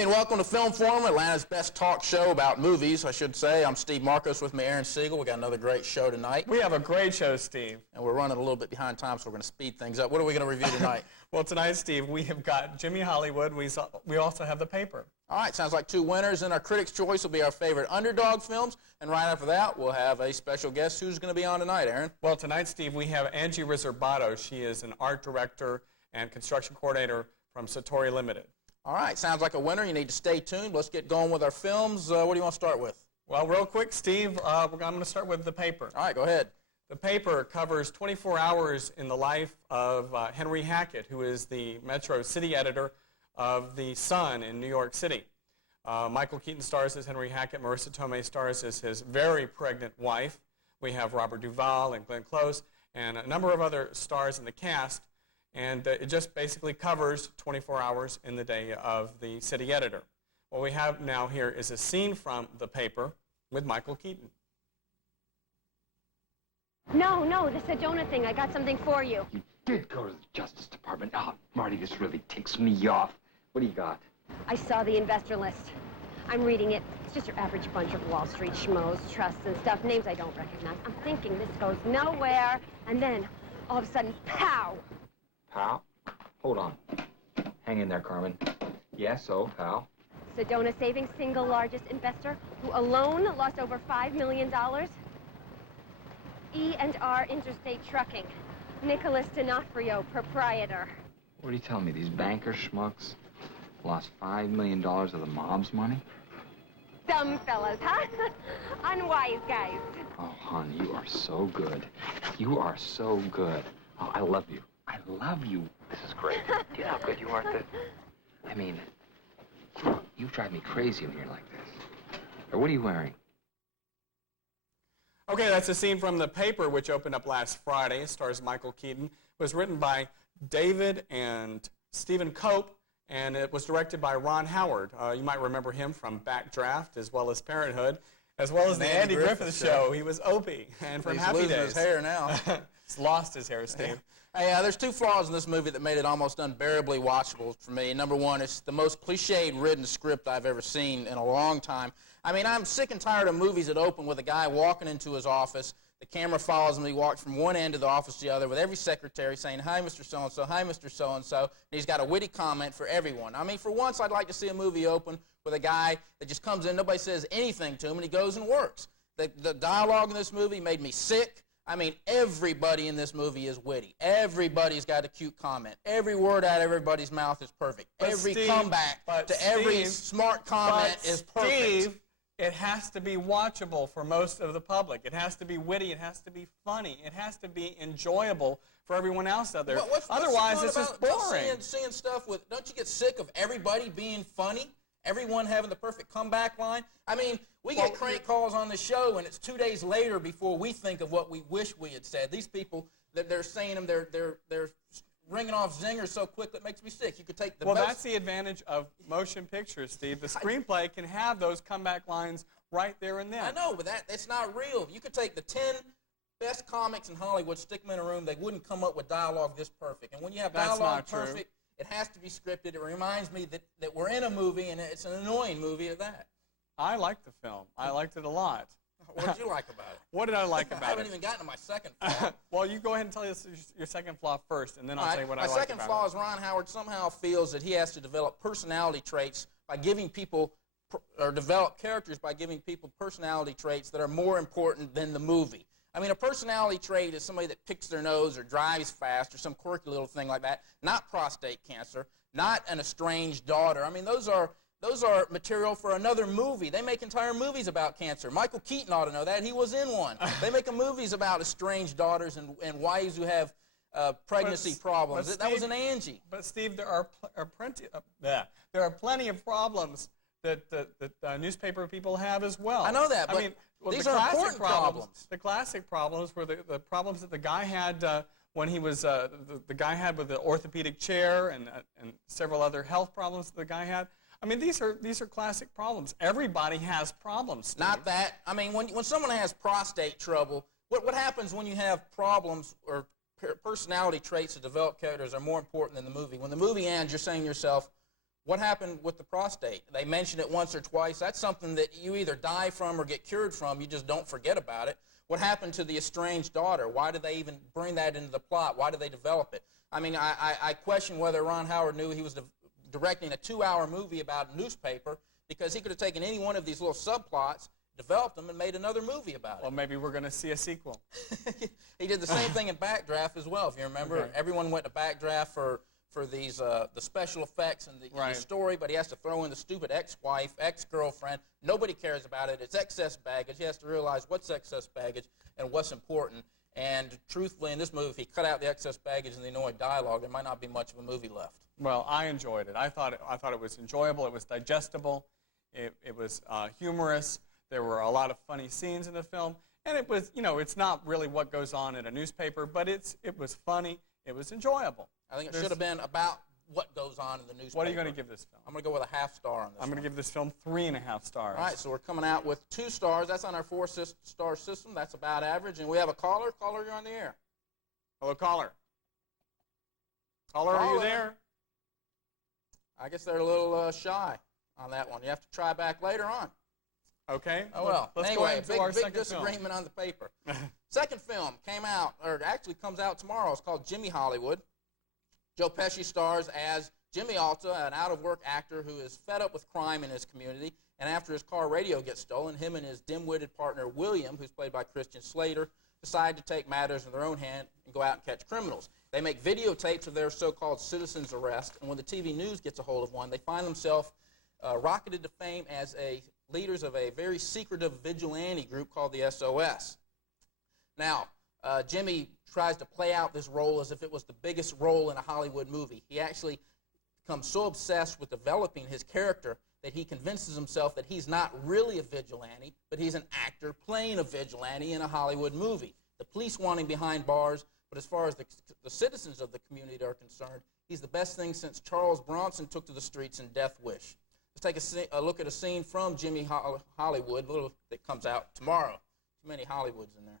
evening. Welcome to Film Forum, Atlanta's best talk show about movies, I should say. I'm Steve Markos with me, Aron Siegel. We got another great show tonight. We have a great show, Steve. And we're running a little bit behind time, so we're going to speed things up. What are we going to review tonight? Well, tonight, Steve, we have got Jimmy Hollywood. We also have The Paper. All right, sounds like two winners. And our Critics' Choice will be our favorite underdog films. And right after that, we'll have a special guest. Who's going to be on tonight, Aron? Well, tonight, Steve, we have Angie Riserbato. She is an art director and construction coordinator from Satori Limited. All right, sounds like a winner. You need to stay tuned. Let's get going with our films. What do you want to start with? Well, real quick, Steve, I'm going to start with The Paper. All right, go ahead. The Paper covers 24 hours in the life of Henry Hackett, who is the Metro City editor of The Sun in New York City. Michael Keaton stars as Henry Hackett. Marissa Tomei stars as his very pregnant wife. We have Robert Duvall and Glenn Close and a number of other stars in the cast. And it just basically covers 24 hours in the day of the city editor. What we have now here is a scene from The Paper with Michael Keaton. No, the Sedona thing. I got something for you. You did go to the Justice Department. Oh, Marty, this really ticks me off. What do you got? I saw the investor list. I'm reading it. It's just your average bunch of Wall Street schmoes, trusts and stuff, names I don't recognize. I'm thinking this goes nowhere, and then all of a sudden, pow! Pal? Hold on. Hang in there, Carmen. Yeah, so, pal? Sedona Savings, single largest investor, who alone lost over $5 million. E&R Interstate Trucking. Nicholas D'Onofrio, proprietor. What are you telling me? These banker schmucks lost $5 million of the mob's money? Dumb fellas, huh? Unwise guys. Oh, hon, you are so good. You are so good. Oh, I love you. I love you. This is great. Do you know how good you are at this? I mean, you drive me crazy when you're like this. Or what are you wearing? Okay, that's a scene from The Paper, which opened up last Friday. It stars Michael Keaton. It was written by David and Stephen Cope, and it was directed by Ron Howard. You might remember him from Backdraft, as well as Parenthood, as well as the Andy Griffith Show. He was Opie, and from Happy Days. He's losing his hair now. He's lost his hair, Steve. Hey, there's two flaws in this movie that made it almost unbearably watchable for me. Number one, it's the most cliched-ridden script I've ever seen in a long time. I mean, I'm sick and tired of movies that open with a guy walking into his office. The camera follows him. He walks from one end of the office to the other with every secretary saying, "Hi, Mr. So-and-so, hi, Mr. So-and-so," and he's got a witty comment for everyone. I mean, for once, I'd like to see a movie open with a guy that just comes in, nobody says anything to him, and he goes and works. The dialogue in this movie made me sick. I mean, everybody in this movie is witty. Everybody's got a cute comment. Every word out of everybody's mouth is perfect. Every comeback to every smart comment is perfect. Steve, it has to be watchable for most of the public. It has to be witty. It has to be funny. It has to be enjoyable for everyone else out there. Otherwise, it's just boring. Seeing stuff with, don't you get sick of everybody being funny? Everyone having the perfect comeback line? I mean, we get crank calls on the show, and it's 2 days later before we think of what we wish we had said. These people, they're saying them, they're ringing off zingers so quick that it makes me sick. You could take the best. That's the advantage of motion pictures, Steve. The screenplay can have those comeback lines right there and then. I know, but that's not real. You could take the 10 best comics in Hollywood, stick them in a room, they wouldn't come up with dialogue this perfect. And when you have dialogue perfect, it has to be scripted. It reminds me that we're in a movie, and it's an annoying movie at that. I liked the film. I liked it a lot. What did you like about it? What did I like about it? I haven't even gotten to my second flaw. Well, you go ahead and tell us your second flaw first, and then I'll tell you what I liked about it. My second flaw is Ron Howard somehow feels that he has to develop personality traits by giving people, or develop characters by giving people personality traits that are more important than the movie. I mean, a personality trait is somebody that picks their nose or drives fast or some quirky little thing like that, not prostate cancer, not an estranged daughter. I mean, those are material for another movie. They make entire movies about cancer. Michael Keaton ought to know that. He was in one. They make movies about estranged daughters and wives who have pregnancy problems. Steve, that was an Angie. But Steve, there are plenty of problems that newspaper people have as well. I know that, but these are important problems. The classic problems were the problems that the guy had when he was the guy had with the orthopedic chair and several other health problems that the guy had. I mean, these are classic problems. Everybody has problems, Steve. Not that. I mean, when someone has prostate trouble, what happens when you have problems or personality traits that develop characters are more important than the movie? When the movie ends, you're saying to yourself, What happened with the prostate? They mention it once or twice. That's something that you either die from or get cured from. You just don't forget about it. What happened to the estranged daughter? Why did they even bring that into the plot? Why did they develop it? I mean, I question whether Ron Howard knew he was directing a 2-hour movie about a newspaper, because he could have taken any one of these little subplots, developed them, and made another movie about it. Well, maybe we're going to see a sequel. He did the same thing in Backdraft as well, if you remember. Okay. Everyone went to Backdraft for these the special effects and the story, but he has to throw in the stupid ex-wife, ex-girlfriend. Nobody cares about it. It's excess baggage. He has to realize what's excess baggage and what's important. And truthfully, in this movie, if he cut out the excess baggage and the annoying dialogue, there might not be much of a movie left. Well, I enjoyed it. I thought it was enjoyable. It was digestible. It was humorous. There were a lot of funny scenes in the film, and it was, you know, it's not really what goes on in a newspaper, but it was funny. It was enjoyable. I think it should have been about what goes on in the newspaper. What are you going to give this film? I'm going to go with a half star on this. I'm going to give this film 3.5 stars. All right, so we're coming out with 2 stars. That's on our 4-star system. That's about average. And we have a caller. Caller, you're on the air. Hello, caller. Caller, are you there? I guess they're a little shy on that one. You have to try back later on. Okay. Oh, well. Let's anyway, go into our big second disagreement film. on the paper. Second film came out, or actually comes out tomorrow. It's called Jimmy Hollywood. Joe Pesci stars as Jimmy Alta, an out-of-work actor who is fed up with crime in his community, and after his car radio gets stolen, him and his dim-witted partner William, who's played by Christian Slater, decide to take matters in their own hand and go out and catch criminals. They make videotapes of their so-called citizen's arrest, and when the TV news gets a hold of one, they find themselves rocketed to fame as leaders of a very secretive vigilante group called the SOS. Now, Jimmy tries to play out this role as if it was the biggest role in a Hollywood movie. He actually becomes so obsessed with developing his character that he convinces himself that he's not really a vigilante, but he's an actor playing a vigilante in a Hollywood movie. The police want him behind bars, but as far as the citizens of the community are concerned, he's the best thing since Charles Bronson took to the streets in Death Wish. Let's take a look at a scene from Jimmy Hollywood that comes out tomorrow. Too many Hollywoods in there.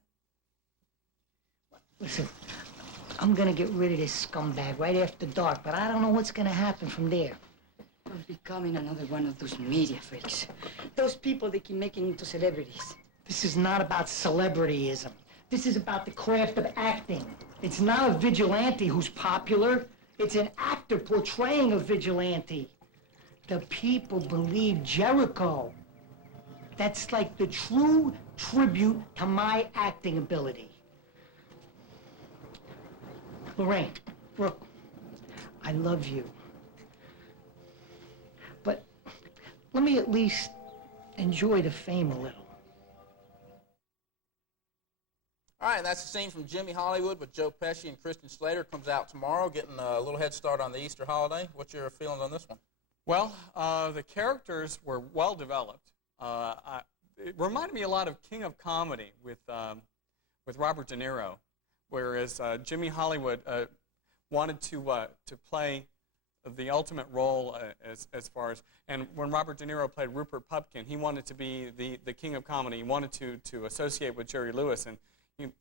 Listen, I'm gonna get rid of this scumbag right after dark, but I don't know what's gonna happen from there. We're becoming another one of those media freaks. Those people they keep making into celebrities. This is not about celebrityism. This is about the craft of acting. It's not a vigilante who's popular. It's an actor portraying a vigilante. The people believe Jericho. That's like the true tribute to my acting ability. Lorraine, look, I love you. But let me at least enjoy the fame a little. All right, that's the scene from Jimmy Hollywood with Joe Pesci and Christian Slater. Comes out tomorrow, getting a little head start on the Easter holiday. What's your feelings on this one? Well, the characters were well developed. It reminded me a lot of King of Comedy with Robert De Niro, whereas Jimmy Hollywood wanted to play the ultimate role as far as, and when Robert De Niro played Rupert Pupkin, he wanted to be the king of comedy. He wanted to associate with Jerry Lewis, and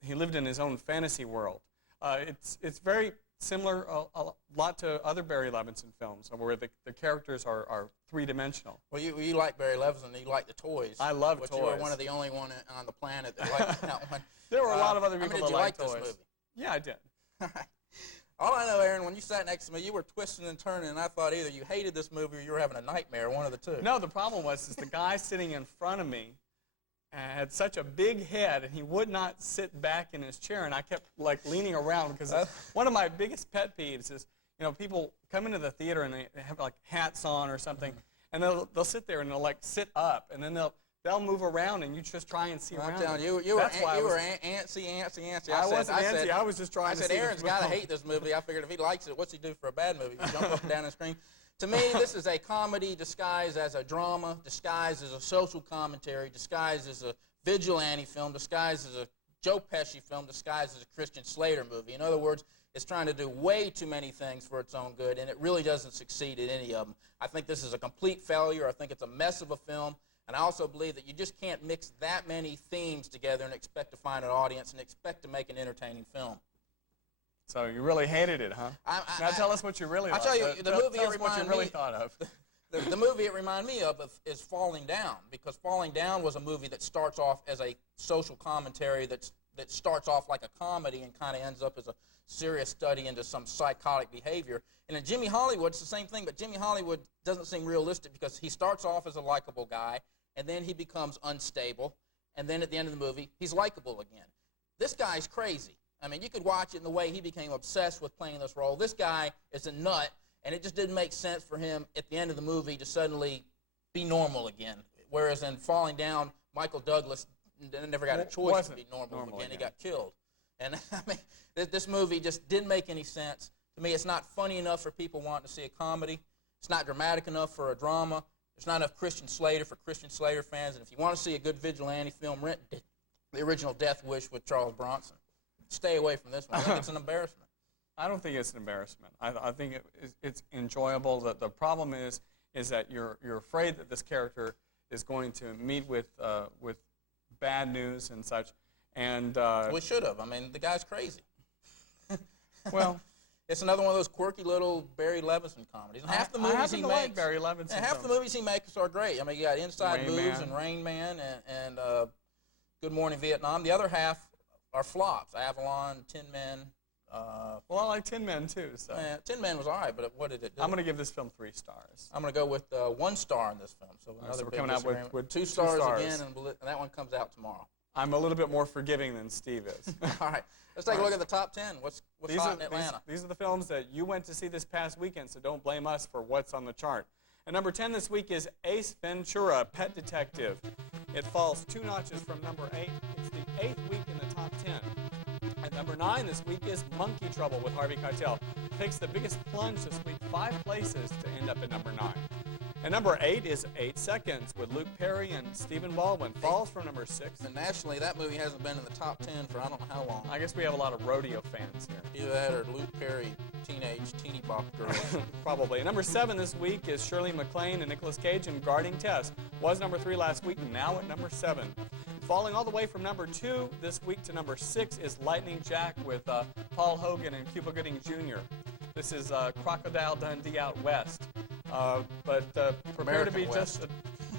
he lived in his own fantasy world. It's very similar a lot to other Barry Levinson films, where the characters are three-dimensional. Well, you like Barry Levinson, and you like the toys. I love toys. toys. You were one of the only one on the planet that liked that one. There were a lot of other people that liked toys. Did you like this movie? Yeah, I did. All right. All I know, Aaron, when you sat next to me, you were twisting and turning, and I thought either you hated this movie or you were having a nightmare, one of the two. No, the problem was the guy sitting in front of me had such a big head, and he would not sit back in his chair, and I kept like leaning around because one of my biggest pet peeves is, you know, people come into the theater and they have like hats on or something, and they'll sit there and they'll like sit up, and then they'll move around, and you just try and see around. I'm telling you, you were antsy. I wasn't antsy. I was just trying to see. I said, Aaron's got to hate this movie. I figured if he likes it, what's he do for a bad movie? He jump up and down and scream. To me, this is a comedy disguised as a drama, disguised as a social commentary, disguised as a vigilante film, disguised as a Joe Pesci film, disguised as a Christian Slater movie. In other words, it's trying to do way too many things for its own good, and it really doesn't succeed at any of them. I think this is a complete failure. I think it's a mess of a film. And I also believe that you just can't mix that many themes together and expect to find an audience and expect to make an entertaining film. So you really hated it, huh? Now tell us what you really I'll tell you, the movie tell it us what you reminded really me, thought of. the movie it reminded me of is Falling Down, because Falling Down was a movie that starts off as a social commentary that starts off like a comedy and kind of ends up as a serious study into some psychotic behavior. And in Jimmy Hollywood, it's the same thing, but Jimmy Hollywood doesn't seem realistic because he starts off as a likable guy, and then he becomes unstable, and then at the end of the movie, he's likable again. This guy's crazy. I mean, you could watch it in the way he became obsessed with playing this role. This guy is a nut, and it just didn't make sense for him at the end of the movie to suddenly be normal again. Whereas in Falling Down, Michael Douglas never got a choice to be normal again. He got killed. And I mean, this movie just didn't make any sense. To me, it's not funny enough for people wanting to see a comedy. It's not dramatic enough for a drama. There's not enough Christian Slater for Christian Slater fans. And if you want to see a good vigilante film, rent the original Death Wish with Charles Bronson. Stay away from this one. I think it's an embarrassment. I don't think it's an embarrassment. I think it's enjoyable. The problem is that you're afraid that this character is going to meet with bad news and such. And we should have. I mean, the guy's crazy. Well, it's another one of those quirky little Barry Levinson comedies. And half the movies he makes, like Barry Levinson. And half the movies he makes are great. I mean, you got Inside Rain Moves Man. and Rain Man and Good Morning Vietnam. The other half are flops. Avalon, Tin Men. Well, I like Tin Men too. So Tin Men was all right, but what did it do? I'm going to give this film 3 stars. I'm going to go with 1 star in this film. So another so we're big coming out disagreement. with 2 2 stars stars. again, and that one comes out tomorrow. I'm a little bit more forgiving than Steve is. All right, let's take a look at the top 10. What's hot in Atlanta? These are the films that you went to see this past weekend, so don't blame us for what's on the chart. At number 10 this week is Ace Ventura, Pet Detective. It falls 2 notches from number 8. It's the 8th week in the top 10. At number 9 this week is Monkey Trouble with Harvey Keitel. Takes the biggest plunge this week, 5 places to end up at number 9. And number 8 is 8 Seconds with Luke Perry and Stephen Baldwin. Falls from number 6. And nationally, that movie hasn't been in the top 10 for I don't know how long. I guess we have a lot of rodeo fans here. Either that or Luke Perry, teeny bop girls. Probably. Number 7 this week is Shirley MacLaine and Nicolas Cage in Guarding Tess. Was number 3 last week, now at number 7. Falling all the way from number 2 this week to number 6 is Lightning Jack with Paul Hogan and Cuba Gooding Jr. This is Crocodile Dundee out west. But prepare to be West.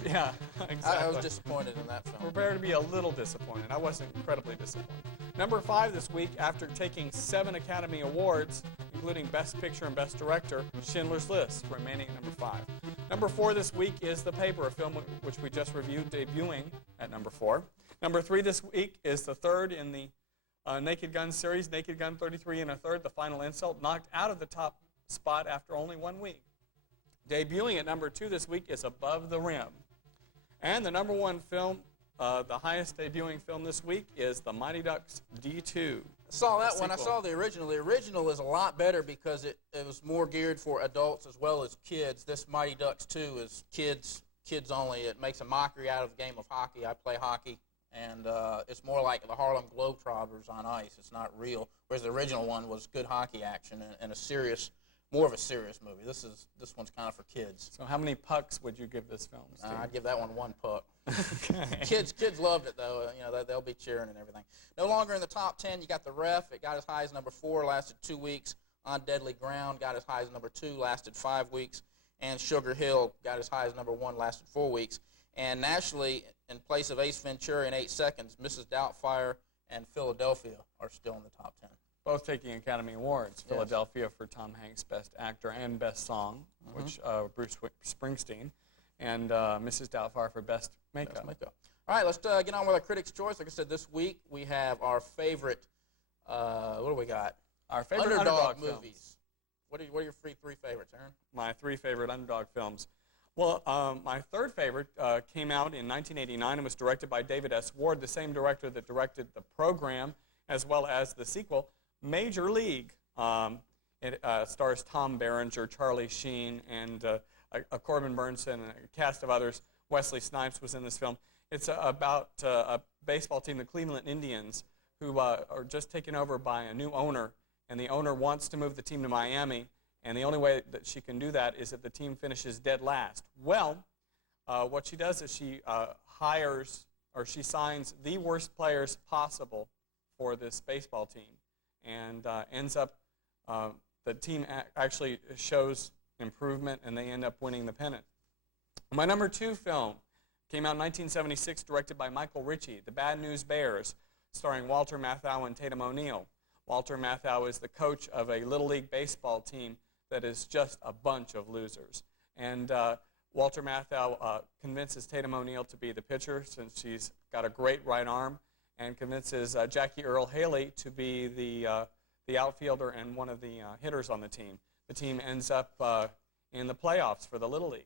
yeah, exactly. I was disappointed in that film. Prepare to be a little disappointed. I wasn't incredibly disappointed. Number 5 this week, after taking 7 Academy Awards, including Best Picture and Best Director, Schindler's List, remaining at number 5. Number 4 this week is The Paper, a film which we just reviewed, debuting at number 4. Number 3 this week is the third in the Naked Gun series, Naked Gun 33 and a Third, The Final Insult, knocked out of the top spot after only 1 week. Debuting at number 2 this week is Above the Rim. And the number 1 film, the highest debuting film this week, is The Mighty Ducks D2. I saw that Sequel. one. I saw the original. The original is a lot better because it was more geared for adults as well as kids. This Mighty Ducks 2 is kids only. It makes a mockery out of the game of hockey. I play hockey, and it's more like the Harlem Globetrotters on ice. It's not real, whereas the original one was good hockey action and more of a serious movie. This one's kind of for kids. So how many pucks would you give this film, Steve? I'd give that one 1 puck. Okay. Kids loved it though. They'll be cheering and everything. No longer in the top 10. You got The Ref. It got as high as number 4, lasted 2 weeks. On Deadly Ground got as high as number 2, lasted 5 weeks. And Sugar Hill got as high as number 1, lasted 4 weeks. And nationally, in place of Ace Ventura in 8 Seconds, Mrs. Doubtfire and Philadelphia are still in the top 10. Both taking Academy Awards. Yes. Philadelphia for Tom Hanks' Best Actor and Best Song, which Bruce Springsteen, and Mrs. Doubtfire for Best Makeup. Best makeup. All right, let's get on with our Critics' Choice. Like I said, this week we have our favorite, what do we got? Our favorite underdog films. movies. What are your 3 favorites, Aaron? My 3 favorite underdog films. Well, my 3rd favorite came out in 1989 and was directed by David S. Ward, the same director that directed The Program, as well as the sequel, Major League. It stars Tom Berenger, Charlie Sheen, and Corbin Burnson, and a cast of others. Wesley Snipes was in this film. It's about a baseball team, the Cleveland Indians, who are just taken over by a new owner, and the owner wants to move the team to Miami, and the only way that she can do that is if the team finishes dead last. Well, what she does is she signs the worst players possible for this baseball team. and ends up, the team actually shows improvement, and they end up winning the pennant. My number 2 film came out in 1976, directed by Michael Ritchie, The Bad News Bears, starring Walter Matthau and Tatum O'Neal. Walter Matthau is the coach of a Little League baseball team that is just a bunch of losers. And Walter Matthau convinces Tatum O'Neal to be the pitcher, since she's got a great right arm, and convinces Jackie Earle Haley to be the outfielder and one of the hitters on the team. The team ends up in the playoffs for the Little League.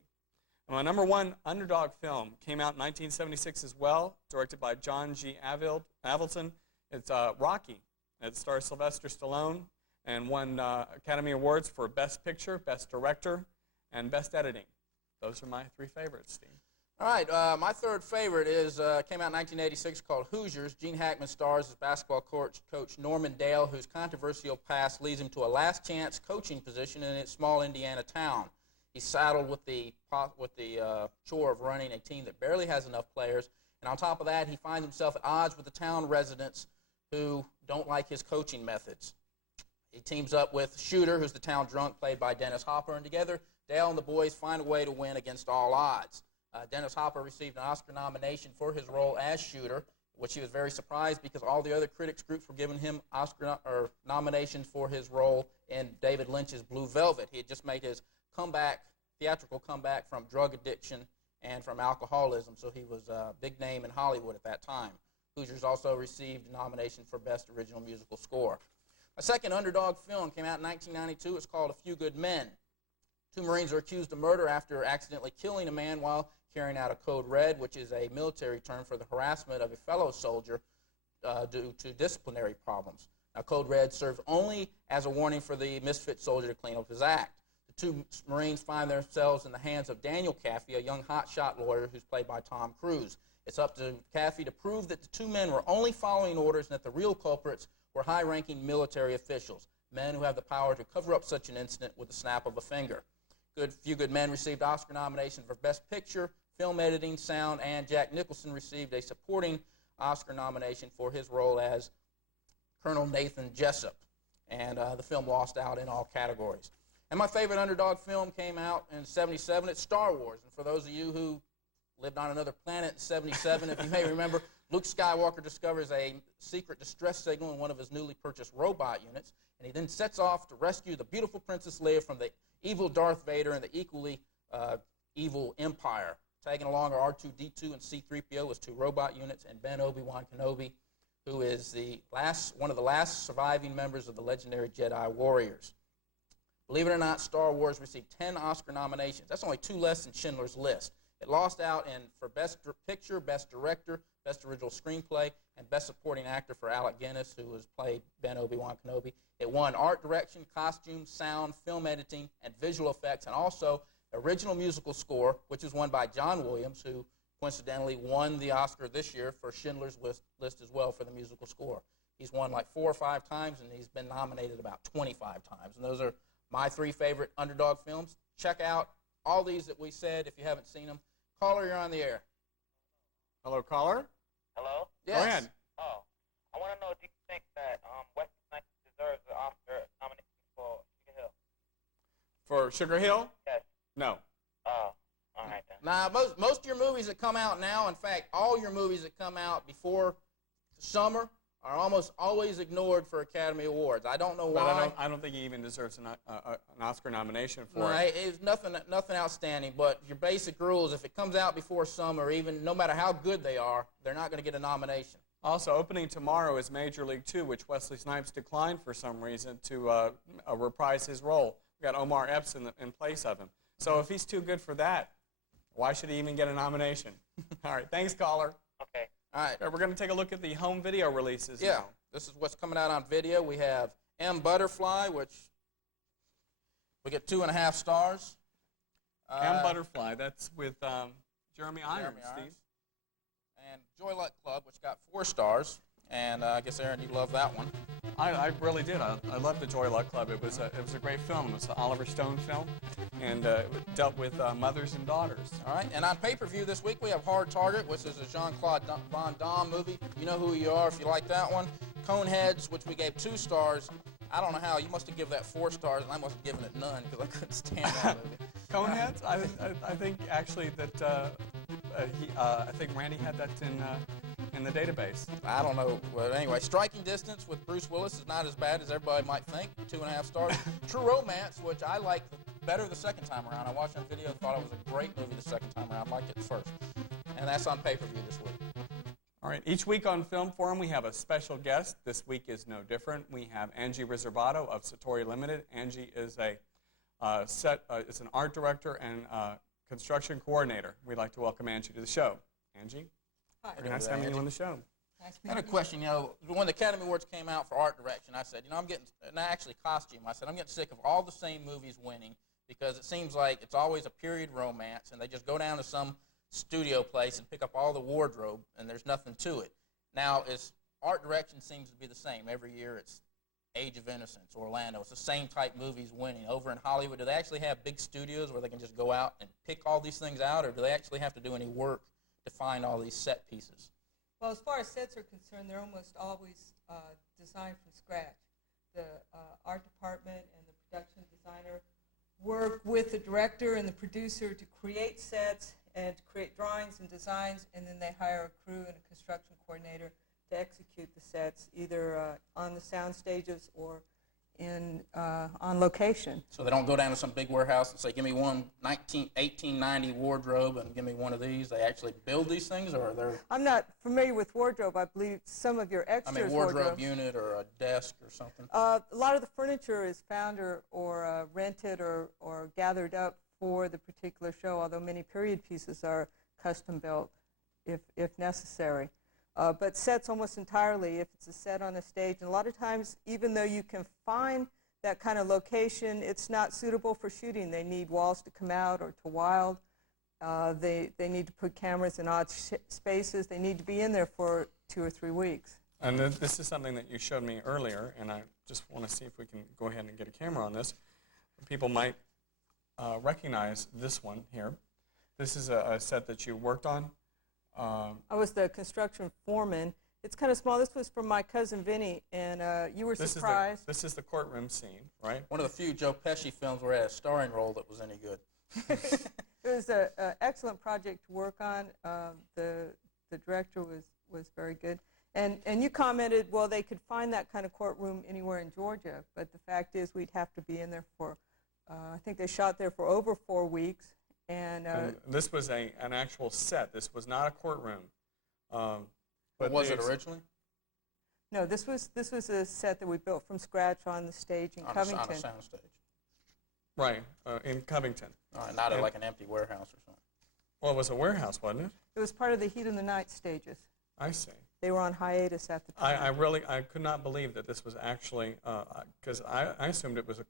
And my number 1 underdog film came out in 1976 as well, directed by John G. Avildsen. It's Rocky. It stars Sylvester Stallone and won Academy Awards for Best Picture, Best Director, and Best Editing. Those are my 3 favorites, Steve. All right, my third favorite came out in 1986, called Hoosiers. Gene Hackman stars as basketball coach Norman Dale, whose controversial past leads him to a last-chance coaching position in a small Indiana town. He's saddled with the chore of running a team that barely has enough players, and on top of that, he finds himself at odds with the town residents who don't like his coaching methods. He teams up with Shooter, who's the town drunk, played by Dennis Hopper, and together, Dale and the boys find a way to win against all odds. Dennis Hopper received an Oscar nomination for his role as Shooter, which he was very surprised because all the other critics groups were giving him Oscar nominations for his role in David Lynch's Blue Velvet. He had just made his theatrical comeback from drug addiction and from alcoholism, so he was a big name in Hollywood at that time. Hoosiers also received a nomination for Best Original Musical Score. A second underdog film came out in 1992. It's called A Few Good Men. 2 Marines are accused of murder after accidentally killing a man while carrying out a Code Red, which is a military term for the harassment of a fellow soldier due to disciplinary problems. Now, Code Red serves only as a warning for the misfit soldier to clean up his act. The 2 Marines find themselves in the hands of Daniel Caffey, a young hotshot lawyer who's played by Tom Cruise. It's up to Caffey to prove that the 2 men were only following orders and that the real culprits were high-ranking military officials, men who have the power to cover up such an incident with the snap of a finger. Few Good Men received Oscar nominations for Best Picture, Film Editing, Sound, and Jack Nicholson received a supporting Oscar nomination for his role as Colonel Nathan Jessup. And the film lost out in all categories. And my favorite underdog film came out in 77. It's Star Wars. And for those of you who lived on another planet in 77, if you may remember, Luke Skywalker discovers a secret distress signal in one of his newly purchased robot units, and he then sets off to rescue the beautiful Princess Leia from the evil Darth Vader and the equally evil Empire. Tagging along are R2-D2 and C-3PO as 2 robot units, and Ben Obi-Wan Kenobi, who is one of the last surviving members of the legendary Jedi Warriors. Believe it or not, Star Wars received 10 Oscar nominations. That's only 2 less than Schindler's List. It lost out for Best Picture, Best Director, Best Original Screenplay, and Best Supporting Actor for Alec Guinness, who has played Ben Obi-Wan Kenobi. It won Art Direction, Costume, Sound, Film Editing, and Visual Effects, and also Original Musical Score, which was won by John Williams, who coincidentally won the Oscar this year for Schindler's List as well for the musical score. He's won like 4 or 5 times, and he's been nominated about 25 times. And those are my 3 favorite underdog films. Check out all these that we said if you haven't seen them. Caller, you're on the air. Hello, caller. Hello? Yes. Go ahead. Oh, I want to know, do you think that Wesley Snipes deserves an Oscar nomination for Sugar Hill? For Sugar Hill? Yes. No. Oh, all right then. Now, most of your movies that come out now, in fact, all your movies that come out before summer are almost always ignored for Academy Awards. I don't know why. But I don't think he even deserves an Oscar nomination for No, it. it's nothing outstanding, but your basic rules, if it comes out before summer, even no matter how good they are, they're not going to get a nomination. Also, opening tomorrow is Major League 2, which Wesley Snipes declined for some reason to reprise his role. We got Omar Epps in place of him. So if he's too good for that, why should he even get a nomination? All right, thanks, caller. Okay. All right. We're going to take a look at the home video releases Yeah, now. this is what's coming out on video. We have M. Butterfly, which we get 2.5 stars. M. Butterfly, that's with Jeremy Irons, Jeremy Steve. Irons. And Joy Luck Club, which got 4 stars. And I guess, Aaron, you love that one. I really did. I loved the Joy Luck Club. It was a great film. It was an Oliver Stone film, and it dealt with mothers and daughters. All right, and on pay-per-view this week, we have Hard Target, which is a Jean-Claude Van Damme movie. You know who you are if you like that one. Coneheads, which we gave 2 stars. I don't know how. You must have given that 4 stars, and I must have given it none because I couldn't stand that movie. Coneheads? I think actually that I think Randy had that in the database. I don't know. Well, anyway, Striking Distance with Bruce Willis is not as bad as everybody might think. 2.5 stars. True Romance, which I liked better the second time around. I watched on video, thought it was a great movie the second time around. Liked it first. And that's on pay-per-view this week. All right, each week on Film Forum we have a special guest. This week is no different. We have Angie Riserbato of Satori Limited. Angie is is an art director and construction coordinator. We'd like to welcome Angie to the show. Angie? Hi. Very nice having you on the show. Nice I had a question. When the Academy Awards came out for art direction, I said, I'm getting, and actually costume, I said, I'm getting sick of all the same movies winning because it seems like it's always a period romance and they just go down to some studio place and pick up all the wardrobe and there's nothing to it. Now, art direction seems to be the same. Every year it's Age of Innocence, Orlando. It's the same type movies winning. Over in Hollywood, do they actually have big studios where they can just go out and pick all these things out, or do they actually have to do any work to find all these set pieces? Well, as far as sets are concerned, they're almost always designed from scratch. The art department and the production designer work with the director and the producer to create sets and to create drawings and designs, and then they hire a crew and a construction coordinator to execute the sets, either on the sound stages or on location. So they don't go down to some big warehouse and say, give me one 1890 wardrobe and give me one of these. They actually build these things, or they're... I'm not familiar with wardrobe. I believe some of your extras wardrobe unit or a desk or something. A lot of the furniture is found or rented or gathered up for the particular show, although many period pieces are custom built if necessary. But sets almost entirely, if it's a set on a stage, and a lot of times, even though you can find that kind of location, it's not suitable for shooting. They need walls to come out or to wild. They need to put cameras in odd spaces. They need to be in there for 2 or 3 weeks. And this is something that you showed me earlier, and I just want to see if we can go ahead and get a camera on this. People might recognize this one here. This is a set that you worked on. I was the construction foreman. It's kind of small. This was from my cousin Vinny, and you were surprised. This is the Courtroom Scene, right? One of the few Joe Pesci films where he had a starring role that was any good. It was an excellent project to work on. The director was very good. And you commented, well, they could find that kind of courtroom anywhere in Georgia, but the fact is we'd have to be in there for, I think they shot there for over 4 weeks. And this was an actual set. This was not a courtroom. But was it originally? No, this was a set that we built from scratch on the stage in Covington. On a sound stage. Right, in Covington. Not at like an empty warehouse or something. Well, it was a warehouse, wasn't it? It was part of the Heat of the Night stages. I see. They were on hiatus at the time. I could not believe that this was actually, because I assumed it was a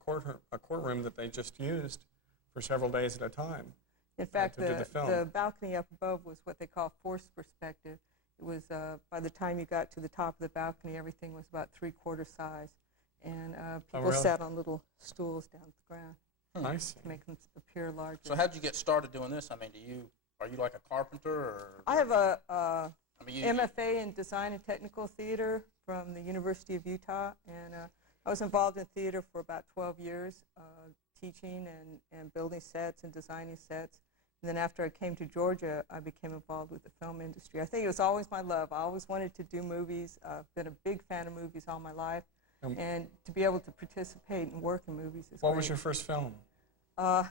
courtroom that they just used for several days at a time. In fact, film. the balcony up above was what they call forced perspective. It was, by the time you got to the top of the balcony, everything was about 3/4 size. And people sat on little stools down at the ground I see. to make them appear larger. So how did you get started doing this? I mean, are you like a carpenter? Or I have a MFA in Design and Technical Theater from the University of Utah, and I was involved in theater for about 12 years, teaching and building sets and designing sets. And then after I came to Georgia, I became involved with the film industry. I think it was always my love. I always wanted to do movies. I've been a big fan of movies all my life. And to be able to participate and work in movies is What great. was your first film? It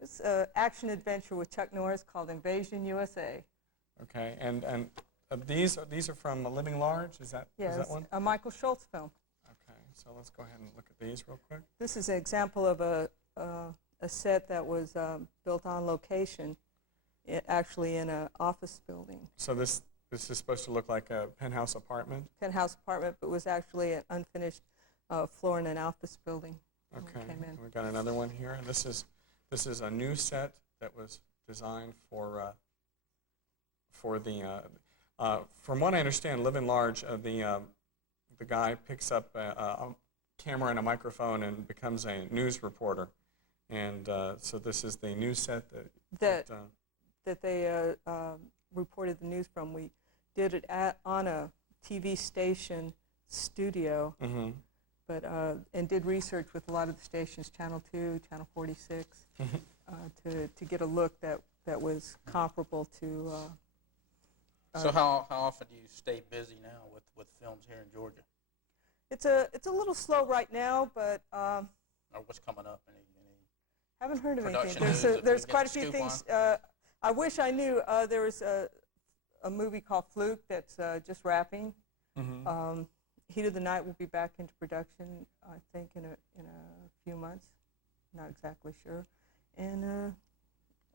was an action-adventure with Chuck Norris called Invasion USA. Okay, and these are from Living Large? Is that one? A Michael Schultz film. Okay, so let's go ahead and look at these real quick. This is an example of a set that was built on location, actually in an office building. So this is supposed to look like a penthouse apartment? Penthouse apartment, but was actually an unfinished floor in an office building. Okay, we've got another one here. This is a new set that was designed for the. From what I understand, Living Large, the guy picks up a camera and a microphone and becomes a news reporter, and so this is the news set that they reported the news from. We did it on a TV station studio, Mm-hmm. but and did research with a lot of the stations, Channel 2, Channel 46, to get a look that was comparable to. So how often do you stay busy now with films here in Georgia? It's a little slow right now, but Or what's coming up? Any haven't heard of production anything. news that we There's get quite a the few scoop things. I wish I knew. There was a movie called Fluke that's just wrapping. Mm-hmm. Heat of the Night will be back into production, I think, in a few months. Not exactly sure. And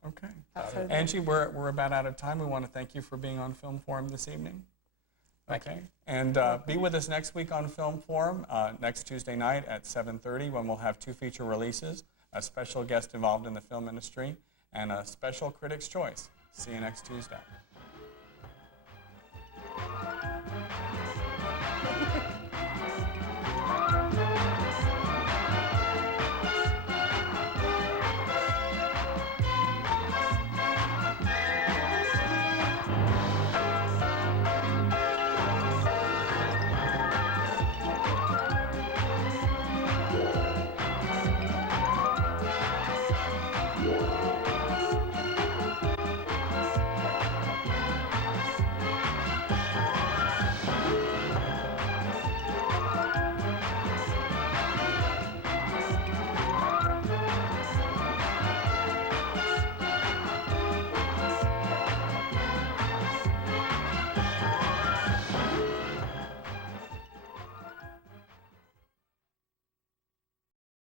Okay. outside of that- Angie, we're about out of time. We want to thank you for being on Film Forum this evening. Thank Okay. And be with us next week on Film Forum, next Tuesday night at 7:30, when we'll have 2 feature releases, a special guest involved in the film industry, and a special Critics' Choice. See you next Tuesday.